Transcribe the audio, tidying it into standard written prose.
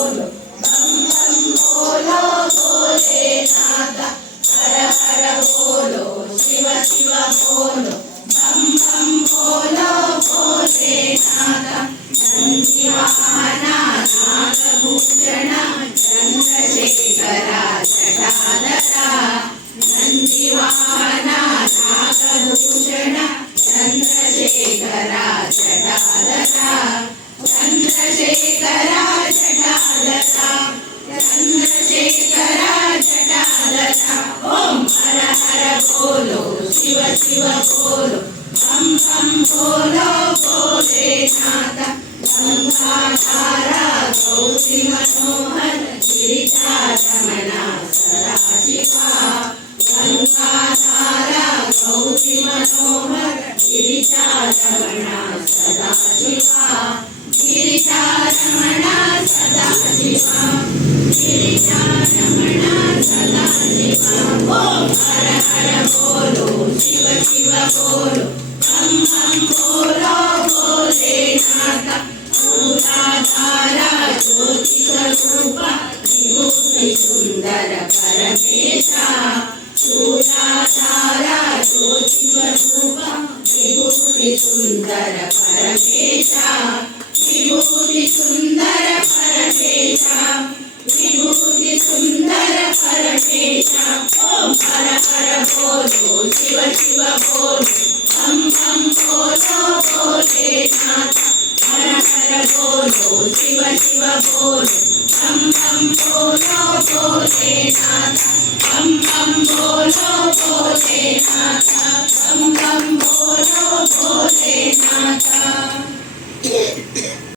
बोलो बम बम बोलो भोलेनाथ हर हर बोलो शिव शिव बोलो बम बम बोलो भोलेनाथ नंदिवाहना नागभूषण चंद्रशेखरा जटाधरा नंदिवाहना नागभूषण चंद्रशेखरा जटाधरा चंद्रशेखरा जटाधरा चंद्रशेखरा जटाधरा ओम हर हर बोलो शिव शिव बोलो बम बम बोलो भोलेनाथ गंगाधारा गौरी मनोहर गिरिजारमण सदाशिवा गंगाधारा गौरी मनोहर गिरिजारमण सदाशिवा गिरिजारमण सदाशिवा गिरिजारमण सदाशिवा ओम हर हर बोलो शिव शिव बोलो बम बम बोलो भोलेनाथ मूलाधारा ज्योति स्वरूप विभूति सुंदर परमेश मूलाधारा ज्योति स्वरूप विभूति सुंदर परमेश विभूति सुंदर परमेश विभूति सुंदर परमेश ओम हर हर बोलो शिव शिव बोलो बम बम बोलो भोलेनाथ हर हर बोलो शिव शिव बोलो बम बम बोलो भोलेनाथ बम बम बोलो भोलेनाथ बम बम बोलो भोलेनाथ